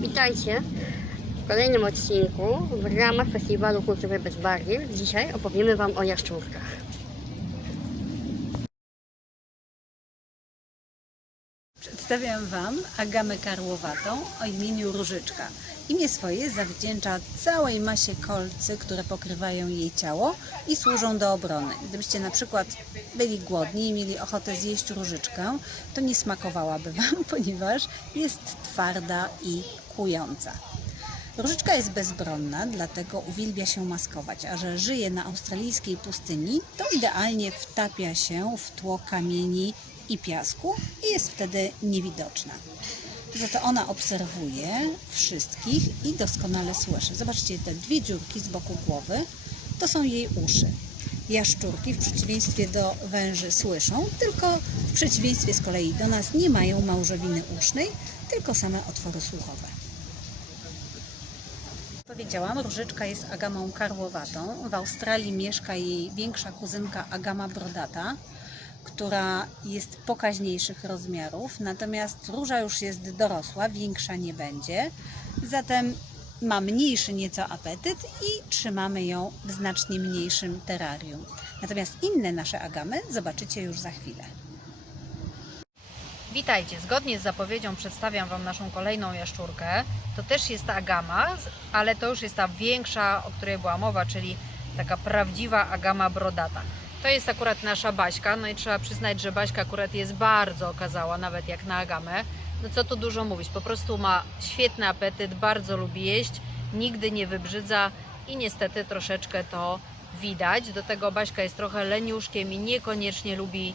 Witajcie w kolejnym odcinku w ramach Festiwalu Kultury Bez Barier. Dzisiaj opowiemy Wam o jaszczurkach. Przedstawiam Wam agamę karłowatą o imieniu Różyczka. Imię swoje zawdzięcza całej masie kolcy, które pokrywają jej ciało i służą do obrony. Gdybyście na przykład byli głodni i mieli ochotę zjeść różyczkę, to nie smakowałaby Wam, ponieważ jest twarda i kłująca. Różyczka jest bezbronna, dlatego uwielbia się maskować, a że żyje na australijskiej pustyni, to idealnie wtapia się w tło kamieni i piasku i jest wtedy niewidoczna. Za to ona obserwuje wszystkich i doskonale słyszy. Zobaczcie, te dwie dziurki z boku głowy to są jej uszy. Jaszczurki w przeciwieństwie do węży słyszą, tylko w przeciwieństwie z kolei do nas nie mają małżowiny usznej, tylko same otwory słuchowe. Powiedziałam, różyczka jest agamą karłowatą. W Australii mieszka jej większa kuzynka agama brodata, która jest pokaźniejszych rozmiarów, natomiast róża już jest dorosła, większa nie będzie, zatem ma mniejszy nieco apetyt i trzymamy ją w znacznie mniejszym terrarium. Natomiast inne nasze agamy zobaczycie już za chwilę. Witajcie, zgodnie z zapowiedzią przedstawiam Wam naszą kolejną jaszczurkę. To też jest agama, ale to już jest ta większa, o której była mowa, czyli taka prawdziwa agama brodata. To jest akurat nasza Baśka, no i trzeba przyznać, że Baśka akurat jest bardzo okazała, nawet jak na agamę. No co tu dużo mówić, po prostu ma świetny apetyt, bardzo lubi jeść, nigdy nie wybrzydza i niestety troszeczkę to widać. Do tego Baśka jest trochę leniuszkiem i niekoniecznie lubi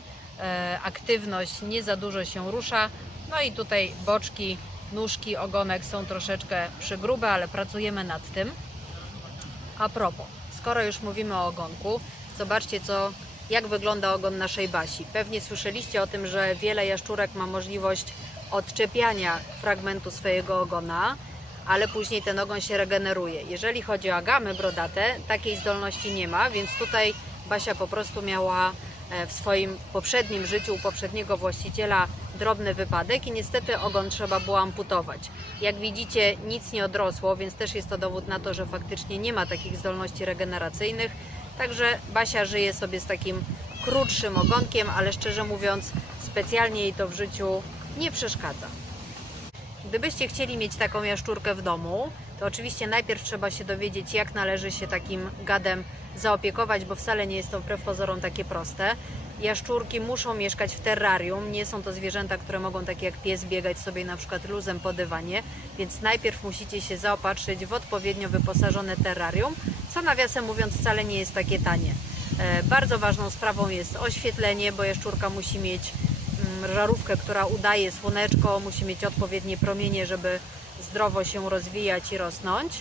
aktywność, nie za dużo się rusza. No i tutaj boczki, nóżki, ogonek są troszeczkę przygrube, ale pracujemy nad tym. A propos, skoro już mówimy o ogonku, zobaczcie co, jak wygląda ogon naszej Basi. Pewnie słyszeliście o tym, że wiele jaszczurek ma możliwość odczepiania fragmentu swojego ogona, ale później ten ogon się regeneruje. Jeżeli chodzi o agamy brodate, takiej zdolności nie ma, więc tutaj Basia po prostu miała e, w swoim poprzednim życiu u poprzedniego właściciela drobny wypadek i niestety ogon trzeba było amputować. Jak widzicie, nic nie odrosło, więc też jest to dowód na to, że faktycznie nie ma takich zdolności regeneracyjnych. Także Basia żyje sobie z takim krótszym ogonkiem, ale szczerze mówiąc, specjalnie jej to w życiu nie przeszkadza. Gdybyście chcieli mieć taką jaszczurkę w domu, to oczywiście najpierw trzeba się dowiedzieć, jak należy się takim gadem zaopiekować, bo wcale nie jest to wbrew pozorom takie proste. Jaszczurki muszą mieszkać w terrarium, nie są to zwierzęta, które mogą tak jak pies biegać sobie na przykład luzem po dywanie, więc najpierw musicie się zaopatrzyć w odpowiednio wyposażone terrarium, co nawiasem mówiąc wcale nie jest takie tanie. E, Bardzo ważną sprawą jest oświetlenie, bo jaszczurka musi mieć mm, żarówkę, która udaje słoneczko, musi mieć odpowiednie promienie, żeby zdrowo się rozwijać i rosnąć.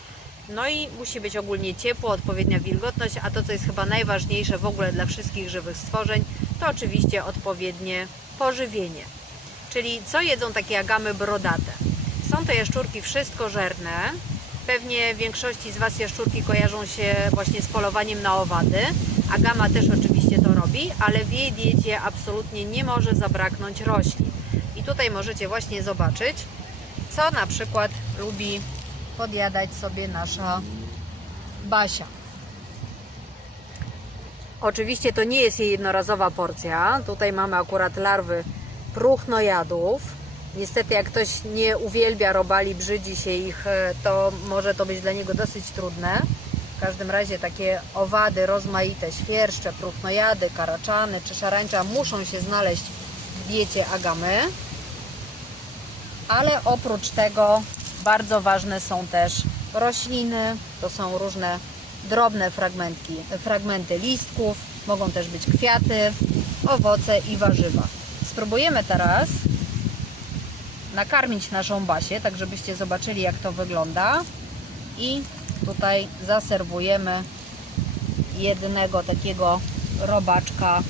No i musi być ogólnie ciepło, odpowiednia wilgotność, a to co jest chyba najważniejsze w ogóle dla wszystkich żywych stworzeń, to oczywiście odpowiednie pożywienie. Czyli co jedzą takie agamy brodate? Są to jaszczurki wszystkożerne. Pewnie większości z Was jaszczurki kojarzą się właśnie z polowaniem na owady. Agama też oczywiście to robi, ale w jej diecie absolutnie nie może zabraknąć roślin. I tutaj możecie właśnie zobaczyć, co na przykład lubi podjadać sobie nasza Basia. Oczywiście to nie jest jej jednorazowa porcja. Tutaj mamy akurat larwy próchnojadów. Niestety jak ktoś nie uwielbia robali, brzydzi się ich, e, to może to być dla niego dosyć trudne. W każdym razie takie owady rozmaite, świerszcze, próchnojady, karaczany czy szarańcza muszą się znaleźć w diecie agamy. Ale oprócz tego bardzo ważne są też rośliny, to są różne drobne fragmentki, fragmenty listków, mogą też być kwiaty, owoce i warzywa. Spróbujemy teraz nakarmić naszą Basię, tak żebyście zobaczyli jak to wygląda. I tutaj zaserwujemy jednego takiego robaczka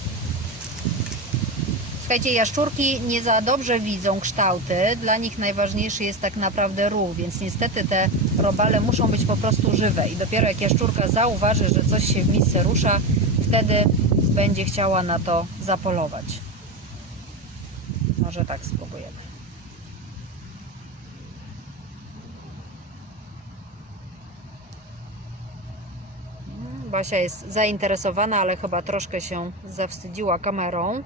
Słuchajcie, jaszczurki nie za dobrze widzą kształty, dla nich najważniejszy jest tak naprawdę ruch, więc niestety te robale muszą być po prostu żywe i dopiero jak jaszczurka zauważy, że coś się w misce rusza, wtedy będzie chciała na to zapolować. Może tak spróbujemy. Basia jest zainteresowana, ale chyba troszkę się zawstydziła kamerą.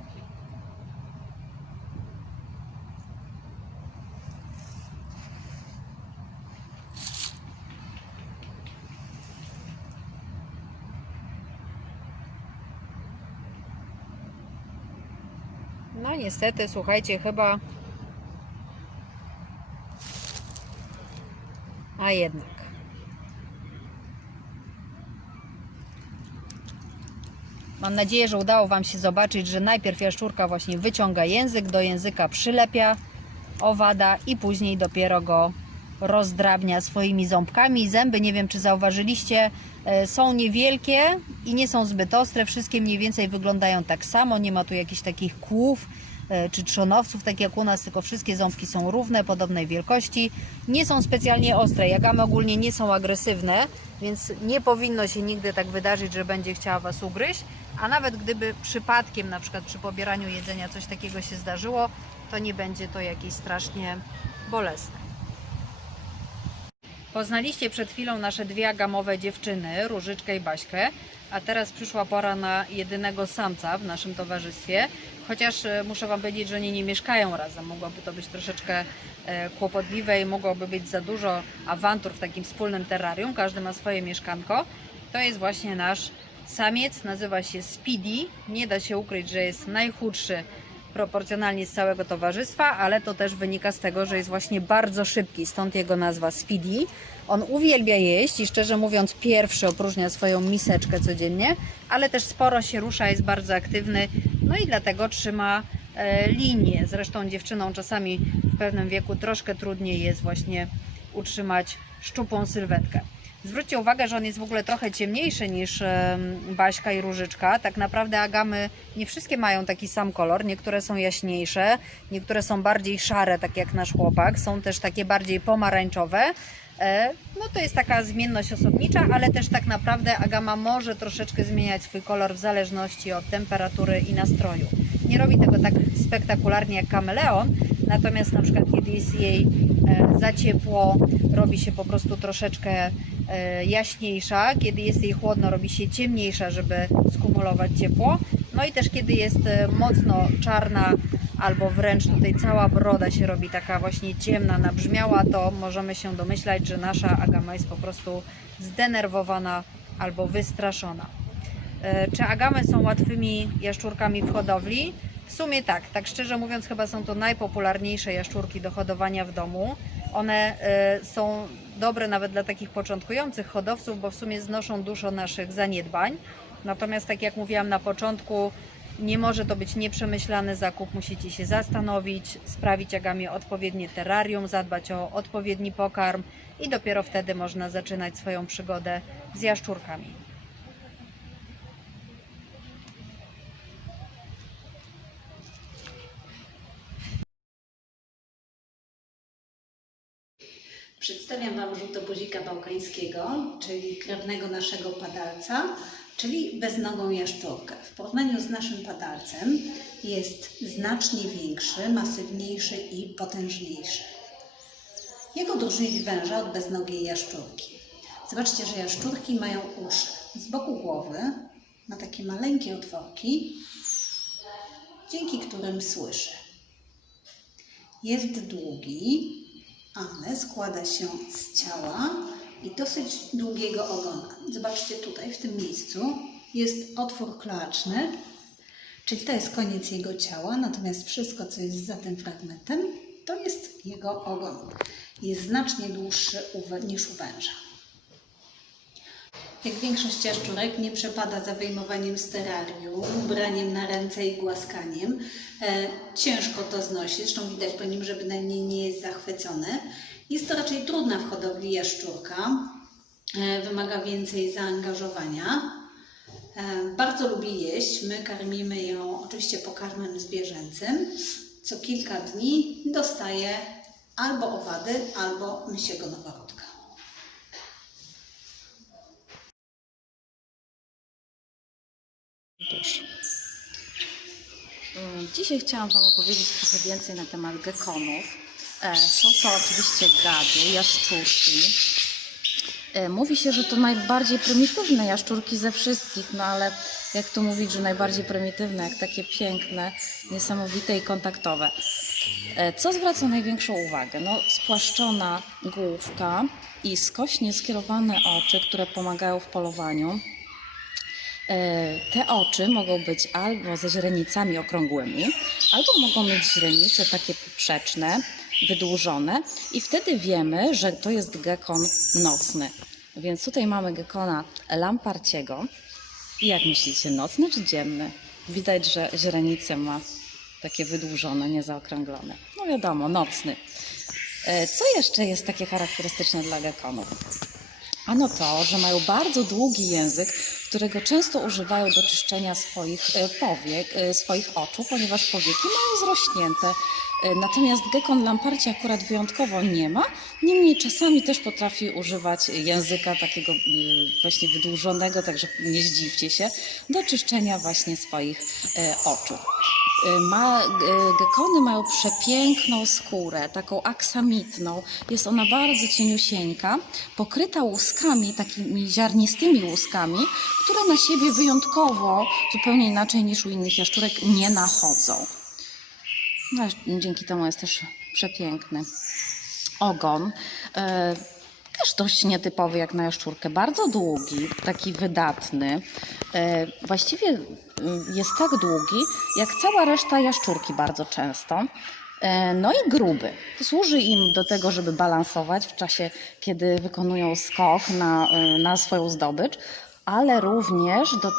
Niestety, słuchajcie, chyba. A jednak. Mam nadzieję, że udało Wam się zobaczyć, że najpierw jaszczurka właśnie wyciąga język, do języka przylepia owada i później dopiero go rozdrabnia swoimi ząbkami. Zęby, nie wiem czy zauważyliście, e, są niewielkie i nie są zbyt ostre. Wszystkie mniej więcej wyglądają tak samo. Nie ma tu jakichś takich kłów czy trzonowców, tak jak u nas, tylko wszystkie ząbki są równe, podobnej wielkości. Nie są specjalnie ostre. Jagamy ogólnie nie są agresywne, więc nie powinno się nigdy tak wydarzyć, że będzie chciała Was ugryźć. A nawet gdyby przypadkiem, na przykład przy pobieraniu jedzenia, coś takiego się zdarzyło, to nie będzie to jakieś strasznie bolesne. Poznaliście przed chwilą nasze dwie agamowe dziewczyny, Różyczkę i Baśkę, a teraz przyszła pora na jedynego samca w naszym towarzystwie. Chociaż e, muszę Wam powiedzieć, że oni nie mieszkają razem. Mogłoby to być troszeczkę e, kłopotliwe i mogłoby być za dużo awantur w takim wspólnym terrarium. Każdy ma swoje mieszkanko. To jest właśnie nasz samiec, nazywa się Speedy. Nie da się ukryć, że jest najchudszy proporcjonalnie z całego towarzystwa, ale to też wynika z tego, że jest właśnie bardzo szybki, stąd jego nazwa Speedy. On uwielbia jeść i szczerze mówiąc pierwszy opróżnia swoją miseczkę codziennie, ale też sporo się rusza, jest bardzo aktywny, no i dlatego trzyma e, linię. Zresztą dziewczynom czasami w pewnym wieku troszkę trudniej jest właśnie utrzymać szczupłą sylwetkę. Zwróćcie uwagę, że on jest w ogóle trochę ciemniejszy niż Baśka i Różyczka. Tak naprawdę agamy nie wszystkie mają taki sam kolor. Niektóre są jaśniejsze, niektóre są bardziej szare, tak jak nasz chłopak. Są też takie bardziej pomarańczowe. E, No to jest taka zmienność osobnicza, ale też tak naprawdę agama może troszeczkę zmieniać swój kolor w zależności od temperatury i nastroju. Nie robi tego tak spektakularnie jak kameleon, natomiast na przykład kiedy jest jej e, za ciepło, robi się po prostu troszeczkę jaśniejsza, kiedy jest jej chłodno, robi się ciemniejsza, żeby skumulować ciepło. No i też kiedy jest e, mocno czarna albo wręcz tutaj cała broda się robi taka właśnie ciemna, nabrzmiała, to możemy się domyślać, że nasza agama jest po prostu zdenerwowana albo wystraszona. E, Czy agamy są łatwymi jaszczurkami w hodowli? W sumie tak, tak szczerze mówiąc, chyba są to najpopularniejsze jaszczurki do hodowania w domu. One e, są dobre nawet dla takich początkujących hodowców, bo w sumie znoszą dużo naszych zaniedbań. Natomiast, tak jak mówiłam na początku, nie może to być nieprzemyślany zakup. Musicie się zastanowić, sprawić agamie odpowiednie terrarium, zadbać o odpowiedni pokarm i dopiero wtedy można zaczynać swoją przygodę z jaszczurkami. Przedstawiam Wam żółtobuzika bałkańskiego, czyli krewnego naszego padalca, czyli beznogą jaszczurkę. W porównaniu z naszym padalcem jest znacznie większy, masywniejszy i potężniejszy. Jak odróżnić węża od beznogiej jaszczurki? Zobaczcie, że jaszczurki mają uszy. Z boku głowy ma takie maleńkie otworki, dzięki którym słyszy. Jest długi, ale składa się z ciała i dosyć długiego ogona. Zobaczcie tutaj, w tym miejscu jest otwór kloaczny, czyli to jest koniec jego ciała, natomiast wszystko, co jest za tym fragmentem, to jest jego ogon. Jest znacznie dłuższy niż u węża. Jak większość jaszczurek nie przepada za wyjmowaniem z terrarium, ubraniem na ręce i głaskaniem. E, ciężko to znosi, zresztą widać po nim, że bynajmniej nie jest zachwycony. Jest to raczej trudna w hodowli jaszczurka, e, wymaga więcej zaangażowania. E, bardzo lubi jeść, my karmimy ją oczywiście pokarmem zwierzęcym. Co kilka dni dostaje albo owady, albo mysiego noworodka. Mm, Dzisiaj chciałam Wam opowiedzieć trochę więcej na temat gekonów. E, Są to oczywiście gady, jaszczurki. E, Mówi się, że to najbardziej prymitywne jaszczurki ze wszystkich, no ale jak tu mówić, że najbardziej prymitywne, jak takie piękne, niesamowite i kontaktowe. E, Co zwraca największą uwagę? No, spłaszczona główka i skośnie skierowane oczy, które pomagają w polowaniu. E, Te oczy mogą być albo ze źrenicami okrągłymi, albo mogą mieć źrenice takie poprzeczne, wydłużone i wtedy wiemy, że to jest gekon nocny. Więc tutaj mamy gekona lamparciego. I jak myślicie, nocny czy dzienny? Widać, że źrenice ma takie wydłużone, niezaokrąglone. No wiadomo, nocny. E, Co jeszcze jest takie charakterystyczne dla gekonów? Ano to, że mają bardzo długi język, którego często używają do czyszczenia swoich e, powiek, e, swoich oczu, ponieważ powieki mają zrośnięte. E, Natomiast gekon lamparci akurat wyjątkowo nie ma. Niemniej czasami też potrafi używać języka takiego właśnie wydłużonego, także nie zdziwcie się, do czyszczenia właśnie swoich oczu. E, Ma, e, gekony mają przepiękną skórę, taką aksamitną. Jest ona bardzo cieniusieńka, pokryta łuskami, takimi ziarnistymi łuskami, które na siebie wyjątkowo, zupełnie inaczej niż u innych jaszczurek, nie nachodzą. No, dzięki temu jest też przepiękny. Ogon. Też dość nietypowy jak na jaszczurkę. Bardzo długi, taki wydatny. E, właściwie jest tak długi, jak cała reszta jaszczurki bardzo często. E, No i gruby. Służy im do tego, żeby balansować w czasie, kiedy wykonują skok na, e, na swoją zdobycz, ale również do,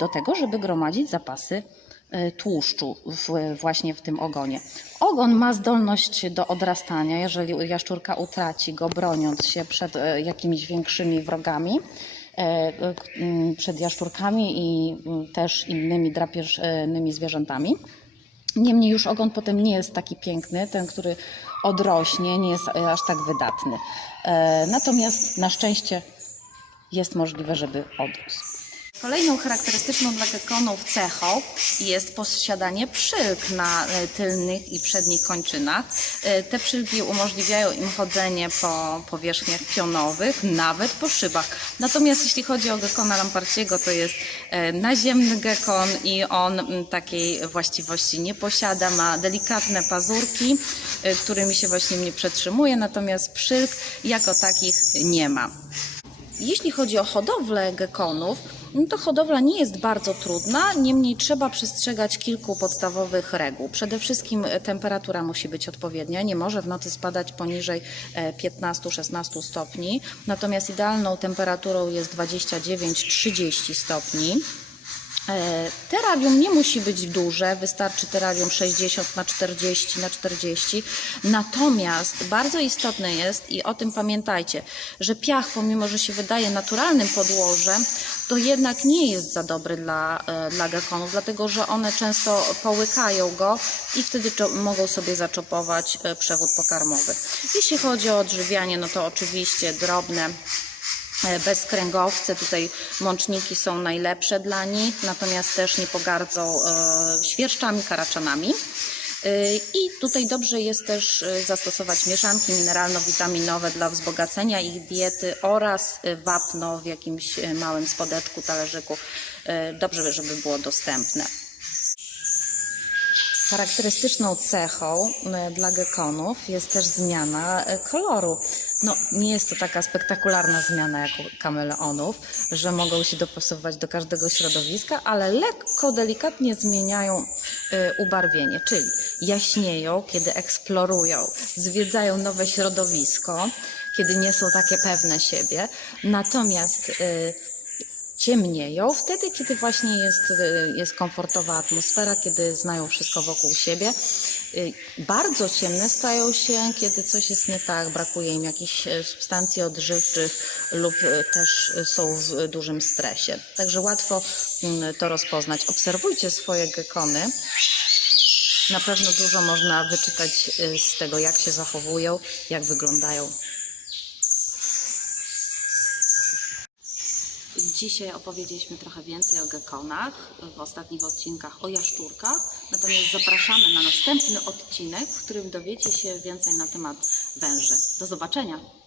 do tego, żeby gromadzić zapasy tłuszczu w, właśnie w tym ogonie. Ogon ma zdolność do odrastania, jeżeli jaszczurka utraci go, broniąc się przed e, jakimiś większymi wrogami, e, e, przed jaszczurkami i też innymi drapieżnymi zwierzętami. Niemniej już ogon potem nie jest taki piękny, ten, który odrośnie, nie jest e, aż tak wydatny. E, Natomiast na szczęście jest możliwe, żeby odrósł. Kolejną charakterystyczną dla gekonów cechą jest posiadanie przylk na e, tylnych i przednich kończynach. E, Te przylki umożliwiają im chodzenie po powierzchniach pionowych, nawet po szybach. Natomiast jeśli chodzi o gekona lamparciego, to jest e, naziemny gekon i on takiej właściwości nie posiada. Ma delikatne pazurki, którymi się właśnie nie przetrzymuje, natomiast przylk jako takich nie ma. Jeśli chodzi o hodowlę gekonów, no to hodowla nie jest bardzo trudna, niemniej trzeba przestrzegać kilku podstawowych reguł. Przede wszystkim e, temperatura musi być odpowiednia, nie może w nocy spadać poniżej e, 15-16 stopni, natomiast idealną temperaturą jest 29-30 stopni. E, Terrarium nie musi być duże, wystarczy terrarium 60 na 40 na 40. Natomiast bardzo istotne jest i o tym pamiętajcie, że piach, pomimo że się wydaje naturalnym podłożem, to jednak nie jest za dobry dla, e, dla gekonów, dlatego że one często połykają go i wtedy mogą sobie zaczopować e, przewód pokarmowy. Jeśli chodzi o odżywianie, no to oczywiście drobne bezkręgowce. Tutaj mączniki są najlepsze dla nich, natomiast też nie pogardzą e, świerszczami, karaczanami. E, I tutaj dobrze jest też e, zastosować mieszanki mineralno-witaminowe dla wzbogacenia ich diety oraz e, wapno w jakimś e, małym spodeczku, talerzyku. E, Dobrze, żeby było dostępne. Charakterystyczną cechą e, dla gekonów jest też zmiana e, koloru. No, nie jest to taka spektakularna zmiana jak u kameleonów, że mogą się dopasowywać do każdego środowiska, ale lekko, delikatnie zmieniają e, ubarwienie, czyli jaśnieją, kiedy eksplorują, zwiedzają nowe środowisko, kiedy nie są takie pewne siebie. Natomiast e, ciemnieją wtedy, kiedy właśnie jest, y, jest komfortowa atmosfera, kiedy znają wszystko wokół siebie. Y, Bardzo ciemne stają się, kiedy coś jest nie tak, brakuje im jakichś e, substancji odżywczych lub e, też są w dużym stresie. Także łatwo mm, to rozpoznać. Obserwujcie swoje gekony. Na pewno dużo można wyczytać e, z tego, jak się zachowują, jak wyglądają. Dzisiaj opowiedzieliśmy trochę więcej o gekonach, w ostatnich odcinkach o jaszczurkach. Natomiast zapraszamy na następny odcinek, w którym dowiecie się więcej na temat węży. Do zobaczenia!